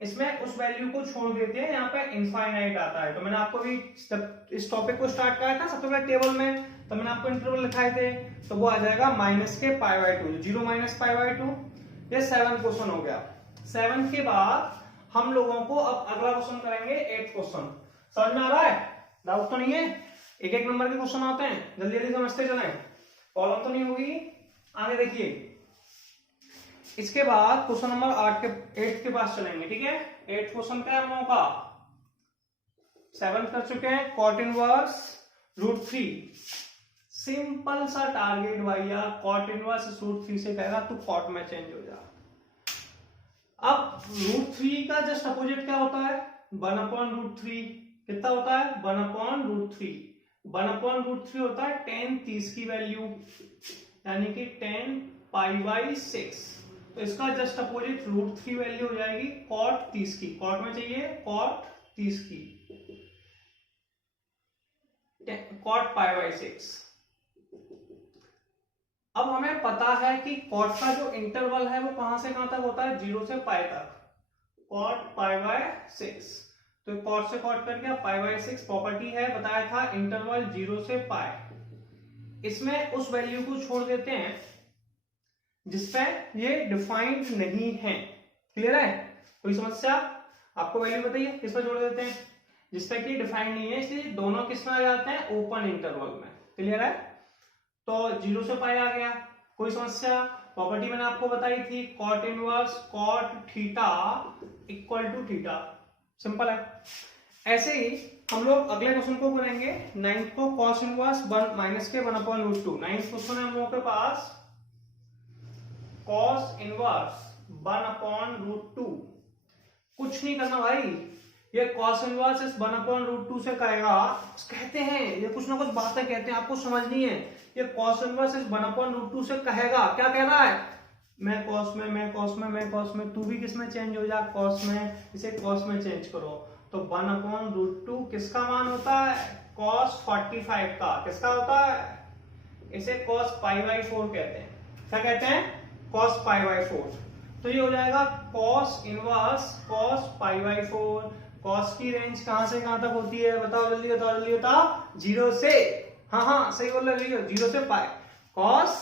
इसमें उस वैल्यू को छोड़ देते हैं, यहाँ पे इनफाइनाइट आता है। तो मैंने आपको भी जब इस टॉपिक को स्टार्ट किया था सबसे पहले टेबल में, तो मैंने आपको इंटरवल लिखाए थे, तो वो आ जाएगा माइनस के π/2, 0 माइनस π/2। ये 7th क्वेश्चन हो गया। 7th के बाद हम लोगों को अब अगला क्वेश्चन करेंगे 8th क्वेश्चन। समझ में आ रहा है? डाउट तो नहीं है? एक एक नंबर के क्वेश्चन आते हैं, जल्दी जल्दी समझते चले, प्रॉब्लम तो नहीं होगी। आगे देखिए, इसके बाद क्वेश्चन नंबर 8 के पास चलेंगे। ठीक है। 8th क्वेश्चन क्या है हम लोगों का, 7th कर चुके हैं, cot इनवर्स √3। सिंपल सा टारगेट भैया, cot इनवर्स √3 से कहेगा तू cot में चेंज हो जा। अब √3 का जस्ट अपोजिट क्या होता है, 1/√3। कितना होता है, 1/√3। 1/√3 होता है 10 30 की वैल्यू, यानी कि 10 π/6। तो इसका जस्ट अपोजिट √3 वैल्यू हो जाएगी cot 30 की। cot में चाहिए cot 30 की, cot π/6। अब हमें पता है कि cot का जो इंटरवल है वो कहां से कहां तक होता है, 0 से π तक, cot π/6। तो cot से cot कर गया, π/6 प्रॉपर्टी है, बताया था इंटरवल 0 से π। इसमें उस वैल्यू को छोड़ देते हैं जिसपे ये डिफाइंड नहीं है। क्लियर है? कोई समस्या? आपको वैल्यू बताइए किस पर जोड़ देते हैं, जिसपे कि डिफाइंड नहीं है, इसलिए दोनों किस में आ जाते हैं, ओपन इंटरवल में। क्लियर है? तो 0 से π आ गया। कोई समस्या? प्रॉपर्टी मैंने आपको बताई थी, cot inverse cot theta equal to theta. Simple है। ऐसे ही हम लोग अगले क्वेश्चन को करेंगे 9th को, cos इनवर्स माइनस के 1/√2। 9th क्वेश्चन है हम लोगों के पास cos इनवर्स 1/√2। कुछ नहीं करना भाई, ये cos इनवर्स इस 1/√2 से कहेगा, कहते हैं ये कुछ ना कुछ बातें कहते हैं, आपको समझनी है। ये cos इनवर्स इस 1/√2 से कहेगा, क्या कह रहा है, मैं cos में, मैं cos में, मैं cos में, तू भी किस में चेंज हो जा, cos में, इसे cos में चेंज करो। तो 1/√2 किसका मान होता है, cos 45 का, किसका होता है, इसे cos π/4 कहते हैं। क्या कहते हैं, cos π/4। तो ये हो जाएगा cos इनवर्स cos π/4। cos की रेंज कहां से कहां तक होती है, बताओ जल्दी बताओ, जल्दी बताओ, 0 से, हाँ सही बोल रहे हो, 0 से पाई, cos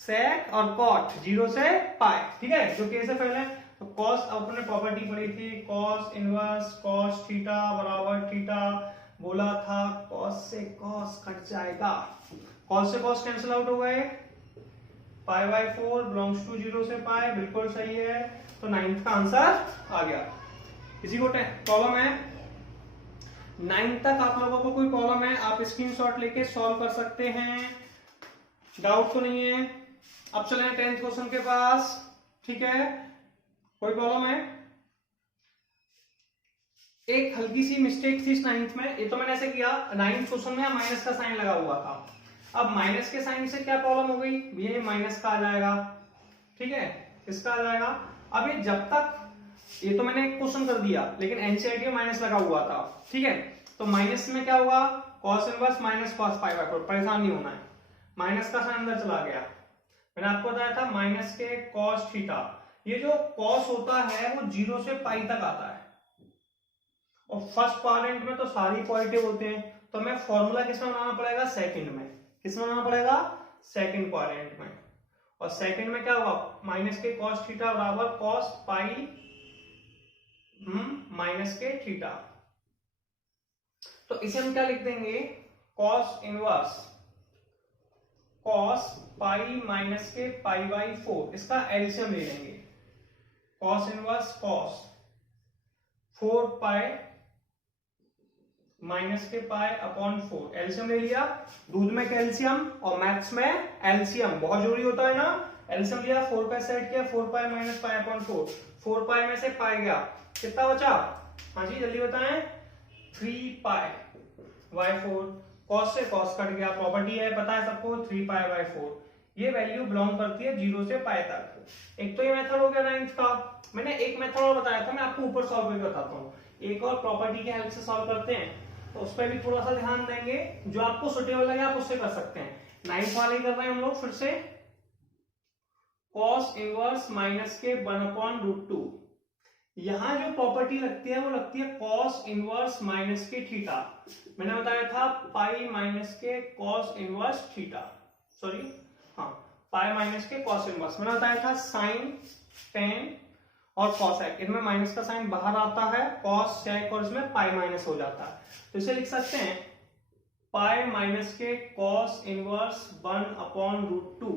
sec और cot 0 से पाई, ठीक है, जो केस है पहले। तो cos, अपने प्रॉपर्टी पढ़ी थी, cos इनवर्स cos थीटा बराबर थीटा, बोला था cos से cos कट जाएगा, cos से cos कैंसिल आउट हो गए, π/4 बिलोंग्स टू 0 से पाई, बिल्कुल सही है। तो 9th का आंसर आ गया। किसी को प्रॉब्लम है 9 तक, आप लोगों को कोई प्रॉब्लम है, आप स्क्रीनशॉट लेके सॉल्व कर सकते हैं, डाउट तो नहीं है। अब चले 10th क्वेश्चन के पास, ठीक है, कोई प्रॉब्लम है। एक हल्की सी मिस्टेक थी इस 9th में, ये तो मैंने ऐसे किया, 9th क्वेश्चन में माइनस का साइन लगा हुआ था, अब माइनस के साइन से क्या प्रॉब्लम हो गई, ये माइनस का आ जाएगा, ठीक है, इसका आ जाएगा। अब ये जब तक, ये तो मैंने एक क्वेश्चन कर दिया, लेकिन एनसीईआरटी में माइनस लगा हुआ था, ठीक है, तो माइनस में क्या होगा, cos इनवर्स माइनस cos π/4, परेशान नहीं होना है, माइनस का साइन अंदर चला गया। मैंने आपको बताया था माइनस के cos थीटा, ये जो cos होता है वो 0 से पाई तक आता है, और फर्स्ट क्वाड्रेंट में तो सारी पॉजिटिव होते हैं, तो हमें फॉर्मूला किसमें बनाना पड़ेगा, सेकंड में, किसमें बनाना पड़ेगा, सेकंड क्वाड्रेंट में। और सेकंड में क्या होगा, माइनस के cos थीटा बराबर cos पाई माइनस के थीटा, तो इसे हम क्या लिख देंगे, cos इनवर्स cos पाई माइनस के π/4, इसका एलसीएम ले लेंगे, cos इनवर्स cos 4 पाई माइनस के π/4, एलसीएम ले लिया, दूध में कैल्शियम और मैथ्स में एलसीएम बहुत जरूरी होता है ना, एलसीएम लिया, 4 पाई सेट किया, 4 पाई माइनस π/4, 4 पाई में से पाई गया, कितना बचा, हाँ जी जल्दी बताएं, 3 π/4, cos से cos कट गया, प्रॉपर्टी है पता है सबको, 3 π/4, ये वैल्यू बिलोंग करती है 0 से पाई तक। एक तो ये मेथड हो गया 9th का, मैंने एक मेथड और बताया था, मैं आपको ऊपर सॉल्व करके बताता हूँ, एक और प्रॉपर्टी की हेल्प से सॉल्व करते हैं, तो उस पर भी थोड़ा सा ध्यान देंगे, जो आपको सुटेबल लगे आप उससे कर सकते हैं। 9th वाले कर रहे हैं हम लोग फिर से, cos इनवर्स माइनस के 1/√2, यहां जो प्रॉपर्टी लगती है वो लगती है cos इनवर्स माइनस के थीटा, मैंने बताया था पाई माइनस के cos इनवर्स थीटा, सॉरी हाँ, पाई माइनस के cos इनवर्स, मैंने बताया था साइन tan और cosec, इनमें माइनस का साइन बाहर आता है, cos sec और इसमें पाई माइनस हो जाता है, तो इसे लिख सकते हैं पाई माइनस के cos इनवर्स 1/√2।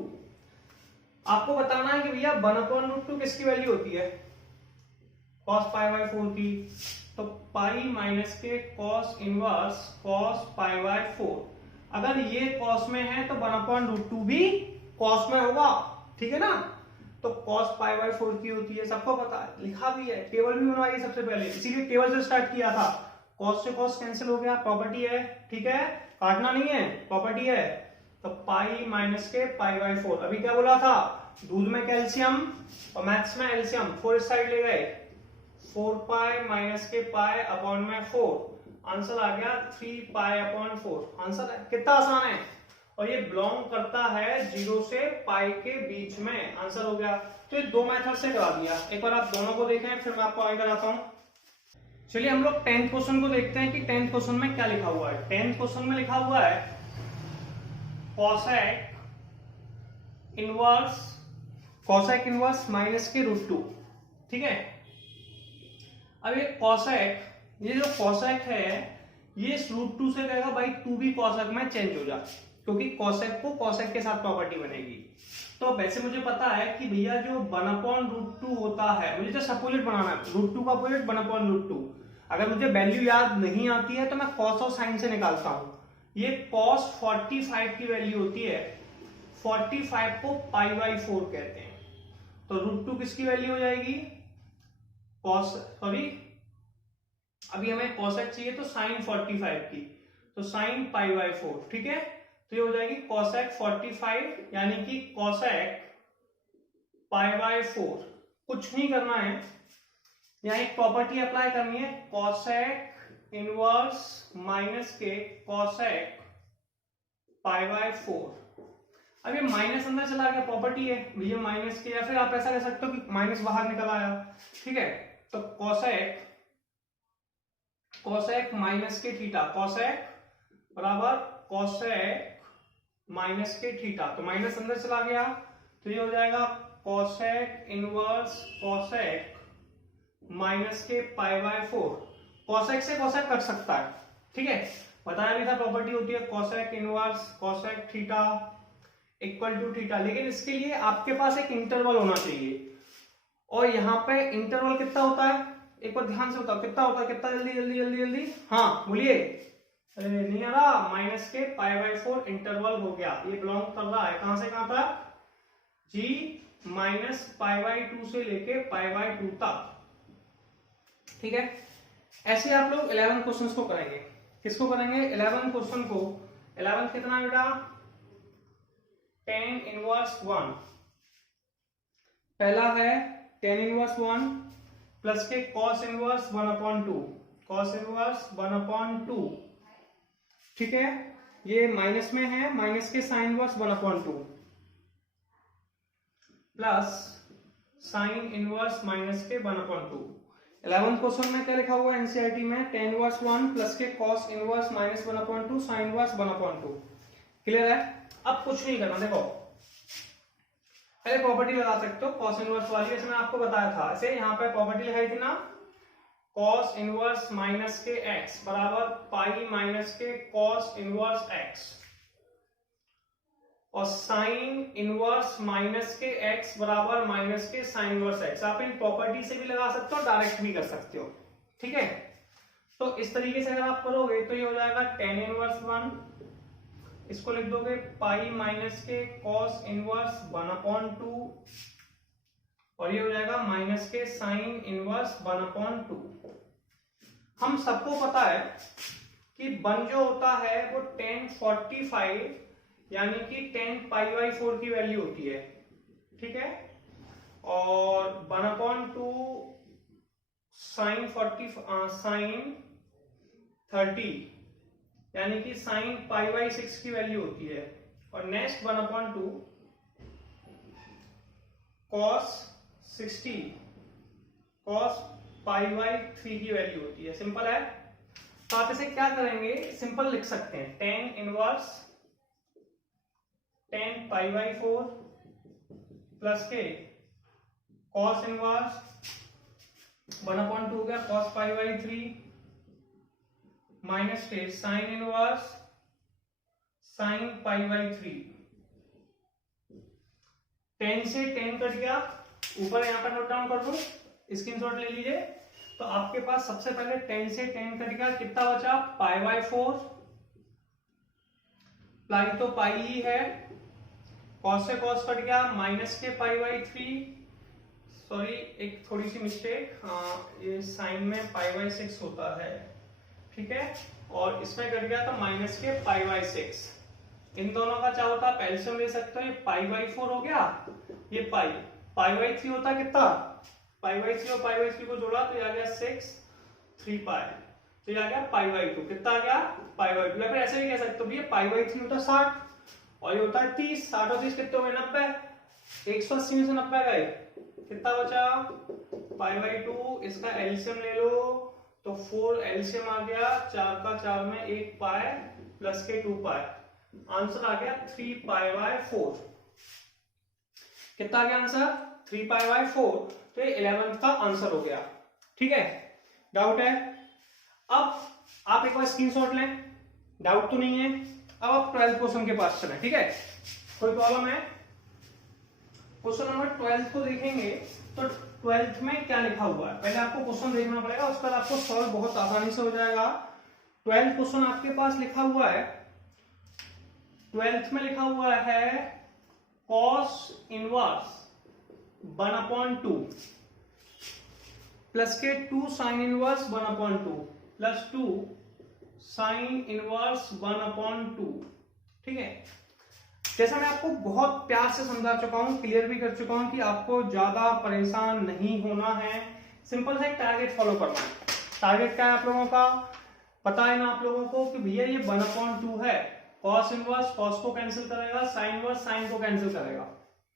आपको बताना है कि भैया 1/√2 किसकी वैल्यू होती है, cos π/4 की, तो पाई माइनस के cos इनवर्स cos π/4, अगर ये cos में है तो 1/√2 भी cos में होगा, ठीक है ना, तो cos π/4 की होती है, सबको पता है, लिखा भी है, टेबल भी बनवाई सबसे पहले, इसीलिए टेबल से स्टार्ट किया था, cos से cos कैंसिल हो गया, प्रॉपर्टी है, ठीक है, काटना नहीं है, प्रॉपर्टी है, तो पाई माइनस के π/4, अभी क्या बोला था, दूध में कैल्शियम और मैथ्स में एलसीएम, 4 साइड ले गए, 4 पाई माइनस के पाई अपॉन में 4, आंसर आ गया 3 π/4, आंसर है, कितना आसान है, और ये बिलोंग करता है 0 से पाई के बीच में, आंसर हो गया। तो ये दो मेथड से करा दिया, एक बार आप दोनों को देखें फिर मैं आपको आगे कराता हूं। चलिए हम लोग 10th क्वेश्चन को देखते हैं कि 10th क्वेश्चन में क्या लिखा हुआ है। 10th क्वेश्चन में लिखा हुआ है cosec इनवर्स माइनस के √2, ठीक है। अब ये cosec, ये जो cosec है ये इस √2 से कहेगा भाई तू भी cosec में चेंज हो जा, क्योंकि cosec को cosec के साथ प्रॉपर्टी बनेगी। तो वैसे मुझे पता है कि भैया जो 1/√2 होता है, मुझे जस्ट अपोजिट बनाना है, √2 का अपोजिट 1/√2, अगर मुझे वैल्यू याद नहीं आती है तो मैं cos और sin से निकालता हूं। ये cos 45 की वैल्यू होती है, 45 को π/4 कहते हैं, तो √2 किसकी वैल्यू हो जाएगी, cos, सॉरी अभी हमें कोसेक चाहिए तो साइन 45 की, तो साइन π/4, ठीक है। तो ये हो जाएगी कोसेक 45 यानी कि कोसेक π/4। कुछ नहीं करना है, यहाँ एक प्रॉपर्टी अप्लाई करनी है, कोसेक इनवर्स माइनस के कोसेक π/4। अब ये माइनस अंदर चला गया, प्रॉपर्टी है भैया माइनस के, या फिर आप ऐसा कह सकते हो कि माइनस बाहर निकल आया, ठीक है। तो कोसेक माइनस के थीटा, कोसेक बराबर कोसेक माइनस के थीटा, तो माइनस अंदर चला गया, तो ये हो जाएगा कोसेक इनवर्स कोसेक माइनस के π/4। कोसेक से कोसेक कट सकता है, ठीक है, बताया भी था प्रॉपर्टी होती है cosec inverse cosec theta equal to theta. लेकिन इसके लिए आपके पास एक इंटरवल होना चाहिए, और यहाँ पे इंटरवल कितना होता है, एक बार ध्यान से बताओ कितना होता है, कितना, जल्दी जल्दी जल्दी जल्दी, हाँ बोलिए, अरे नहीं आ रहा, माइनस के π/4 इंटरवल हो गया, ये बिलोंग कर रहा है कहां से कहां तक, जी माइनस π/2 से लेके π/2 तक, ठीक है। ऐसे आप लोग 11 क्वेश्चंस को करेंगे, किसको करेंगे, 11 क्वेश्चन को। 11 कितना बेटा, tan इनवर्स 1, पहला है tan इनवर्स 1 प्लस के cos इनवर्स 1/2, cos इनवर्स 1/2, ठीक है, ये माइनस में है, माइनस के sin inverse 1/2 plus sin inverse minus के 1/2। 11 क्वेश्चन में क्या लिखा हुआ है एनसीईआरटी में, tan इनवर्स 1 प्लस के cos inverse minus 1/2 sin inverse 1/2, clear है। अब कुछ नहीं करना, देखो पहले प्रॉपर्टी लगा सकते हो cos इनवर्स वाली, जैसे मैं आपको बताया था, ऐसे यहाँ पे प्रॉपर्टी लगाई थी ना, cos इनवर्स माइनस के x बराबर पाई माइनस के cos इनवर्स x, और साइन इनवर्स माइनस के x बराबर माइनस के साइन इनवर्स x। आप इन प्रॉपर्टी से भी लगा सकते हो, डायरेक्ट भी कर सकते हो, ठीक है। तो इस तरीके से अगर आप करोगे तो ये हो जाएगा tan इनवर्स 1, इसको लिख दोगे पाई माइनस के cos इनवर्स 1/2, और ये हो जाएगा माइनस के साइन इनवर्स 1/2। हम सबको पता है कि 1 जो होता है वो tan 45 यानी कि tan π/4 की वैल्यू होती है, ठीक है, और 1/2 साइन 30 यानी कि साइन π/6 की वैल्यू होती है, और नेक्स्ट 1/2 cos 60 cos π/3 की वैल्यू होती है। सिंपल है, तो आप इसे क्या करेंगे, सिंपल लिख सकते हैं, tan इनवर्स tan π/4 प्लस के cos इनवर्स 1/2 हो गया cos π/3 माइनस के साइन इनवर्स साइन π/3। tan से tan कट गया, ऊपर यहाँ पर नोट डाउन कर दो, स्क्रीनशॉट ले लीजिए। तो आपके पास सबसे पहले tan से tan कट गया, कितना बचा π/4, पाई तो पाई ही है, cos से cos कट गया, माइनस के π/3, सॉरी एक थोड़ी सी मिस्टेक, ये साइन में π/6 होता है, ठीक है, और इसमें कट गया तो माइनस के π/6। इन दोनों का चाहो तो आप एलसीएम ले सकते हो, ये π/4 हो गया, ये π/3 होता है कितना, π/3 और π/3 को जोड़ा तो ये आ गया 6 3 π, तो ये आ गया π/2, कितना आ गया π/2। या फिर ऐसे भी कह सकते हो ये π/3 होता है 60 और ये होता है 30, 60 और 30 कितने हो गए 90, 180 में से 90 गए, कितना बचा π/2, इसका एलसीएम ले लो तो 4 एलसीएम आ गया, 4 का 4 में 1 पाई प्लस के 2 पाई, आंसर आ गया 3 π/4। कितना आ गया आंसर 3 π/4, तो ये 11th का आंसर हो गया, ठीक है। डाउट है, अब आप एक बार स्क्रीनशॉट लें, डाउट तो नहीं है। अब आप 12th क्वेश्चन के पास चलें, ठीक है, कोई प्रॉब्लम है। क्वेश्चन नंबर 12 को देखेंगे तो 12th में क्या लिखा हुआ है, पहले आपको क्वेश्चन देखना पड़ेगा, उसके बाद आपको सॉल्व बहुत आसानी से हो जाएगा। 12th क्वेश्चन आपके पास लिखा हुआ है, 12th में लिखा हुआ है cos इनवर्स 1/2 प्लस के 2 sine inverse 1/2, plus 2 sine inverse 1/2। ठीक है, जैसा मैं आपको बहुत प्यार से समझा चुका हूं, क्लियर भी कर चुका हूं कि आपको ज्यादा परेशान नहीं होना है, सिंपल सा एक टारगेट फॉलो करना है। टारगेट क्या है आप लोगों का, पता है ना आप लोगों को कि भैया ये 1/2 है, कॉस इनवर्स कॉस को कैंसिल करेगा, साइन इनवर्स साइन को कैंसिल करेगा।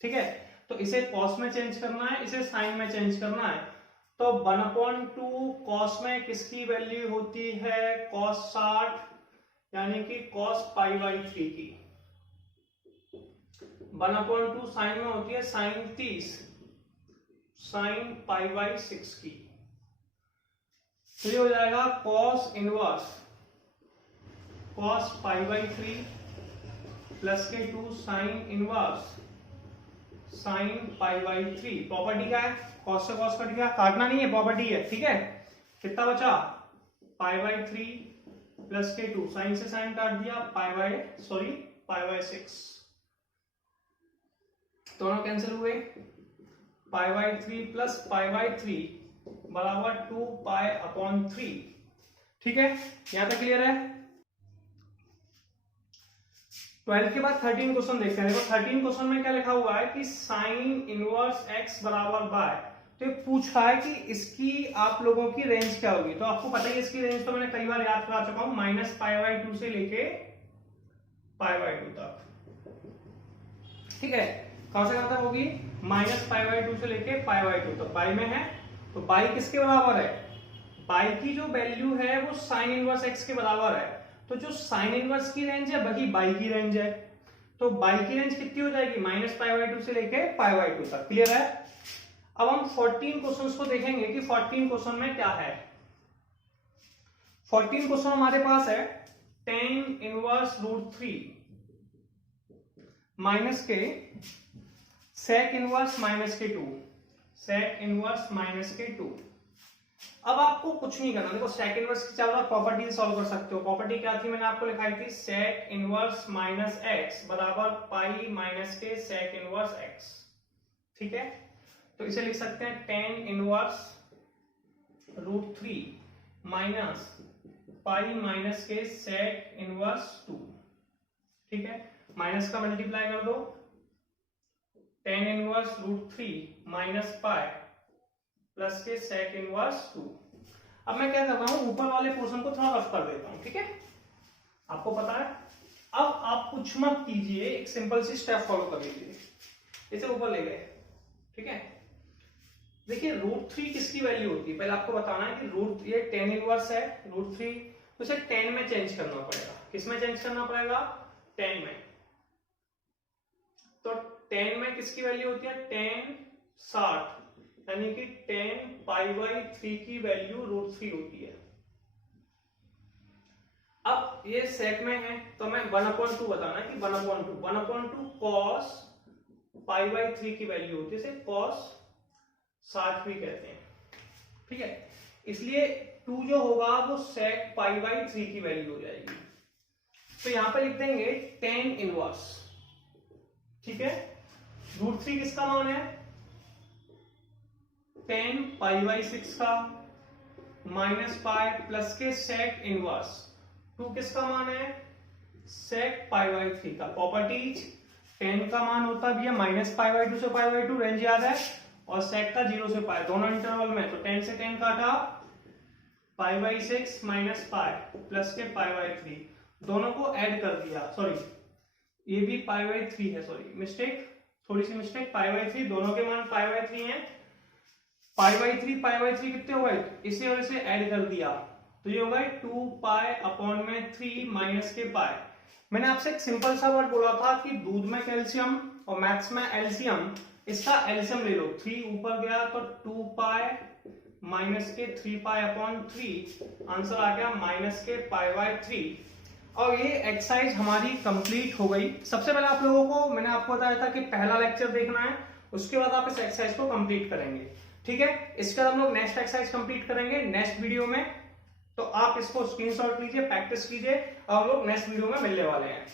ठीक है, तो इसे कॉस में चेंज करना है, इसे साइन में चेंज करना है। तो 1/2 कॉस में किसकी वैल्यू होती है, कॉस 60 यानी कि कॉस π/3 की। 1/2 साइन में होती है साइन 30 साइन π/6 की। तो ये हो जाएगा कॉस इनवर्स कॉस π/3 प्लस के 2 साइन इनवर्स साइन π/3। प्रॉपर्टी क्या है, कॉस से कॉस कट गया, काटना नहीं है, प्रॉपर्टी है। ठीक है, कितना बचा π/3 प्लस के 2 साइन से साइन काट दिया, π/6 दोनों कैंसिल हुए, π/3 प्लस π/3 बराबर 2π/3। ठीक है, यहां तक क्लियर है। 12 के बाद 13 क्वेश्चन देखते हैं। देखो 13 क्वेश्चन में क्या लिखा हुआ है कि साइन इनवर्स x बराबर बाय। तो ये पूछ रहा है कि इसकी आप लोगों की रेंज क्या होगी। तो आपको पता ही है इसकी रेंज तो मैंने कई बार याद करा चुका हूं, -π/2 से लेके π/2 तक। ठीक है, कहां से कहां तक होगी, -π/2 से लेके π/2 तक। बाई में है तो बाई किसके बराबर है, बाई की जो वैल्यू है वो साइन इनवर्स x के बराबर है। तो जो साइन इनवर्स की रेंज है वही बाई की रेंज है। तो बाई की रेंज कितनी हो जाएगी, -π/2 से लेके π/2 तक। क्लियर है। अब हम 14 क्वेश्चंस को देखेंगे कि 14 क्वेश्चन में क्या है। 14 क्वेश्चन हमारे पास है tan इनवर्स √3 माइनस के sec इनवर्स -2 sec इनवर्स -2। अब आपको कुछ नहीं करना, देखो sec इनवर्स की चाहे प्रॉपर्टी सॉल्व कर सकते हो। प्रॉपर्टी क्या थी, मैंने आपको लिखाई थी sec इनवर्स -x बराबर पाई माइनस के sec इनवर्स x। ठीक है, तो इसे लिख सकते हैं tan inverse √3 minus pi minus के sec इनवर्स 2। ठीक है, माइनस का मल्टीप्लाई कर दो, tan inverse √3 minus pi plus के sec इनवर्स 2। अब मैं क्या कर रहा हूं, ऊपर वाले पोर्शन को थोड़ा रफ कर देता हूं। ठीक है, आपको पता है। अब आप कुछ मत कीजिए, एक सिंपल सी स्टेप फॉलो कर लीजिए। इसे ऊपर ले गए। ठीक है, देखिए √3 किसकी वैल्यू होती है, पहले आपको बताना है कि ये tan इनवर्स है √3, तो इसे tan में चेंज करना पड़ेगा। किस में चेंज करना पड़ेगा, tan में। तो tan में किसकी वैल्यू होती है, tan 60 यानी कि tan π/3 की वैल्यू √3 होती है। अब ये sec में है तो मैं 1/2 बताना है कि 1/2 cos π/3 की वैल्यू होती है, इसे cos 60 भी कहते हैं। ठीक है, इसलिए 2 जो होगा वो sec π/3 की वैल्यू हो जाएगी। तो यहां पे लिख देंगे tan इनवर्स। ठीक है, √3 किसका मान है, tan π/6 का माइनस पाई प्लस के sec इनवर्स 2 किसका मान है, sec π/3 का। प्रॉपर्टीज tan का मान होता भी है -π/2 से π/2, रेंज याद है, और sec का 0 से पाई दोनों इंटरवल में। तो tan से tan काटा, π/6 माइनस पाई प्लस के π/3, दोनों को ऐड कर दिया। सॉरी ये भी π/3 है, सॉरी मिस्टेक, थोड़ी सी मिस्टेक, π/3 दोनों के मान π/3 हैं। π/3 कितने हो गए, इसे और इसे ऐड कर दिया तो ये हो गए 2π/3 माइनस के पाई। मैंने आपसे एक सिंपल सा वर्ड बोला था कि दूध में कैल्शियम और मैथ्स में एलसीएम, इसका एलसीएम ले लो। 3 ऊपर गया तो 2π माइनस के 3π/3, आंसर आ गया माइनस के π/3। और ये एक्सरसाइज हमारी कंप्लीट हो गई। सबसे पहले आप लोगों को मैंने आपको बताया था कि पहला लेक्चर देखना है, उसके बाद आप इस एक्सरसाइज को कंप्लीट करेंगे। ठीक है, इसके बाद हम लोग नेक्स्ट एक्सरसाइज कंप्लीट करेंगे नेक्स्ट वीडियो में। तो आप इसको स्क्रीनशॉट लीजिए, प्रैक्टिस कीजिए, और हम लोग नेक्स्ट वीडियो में मिलने वाले हैं।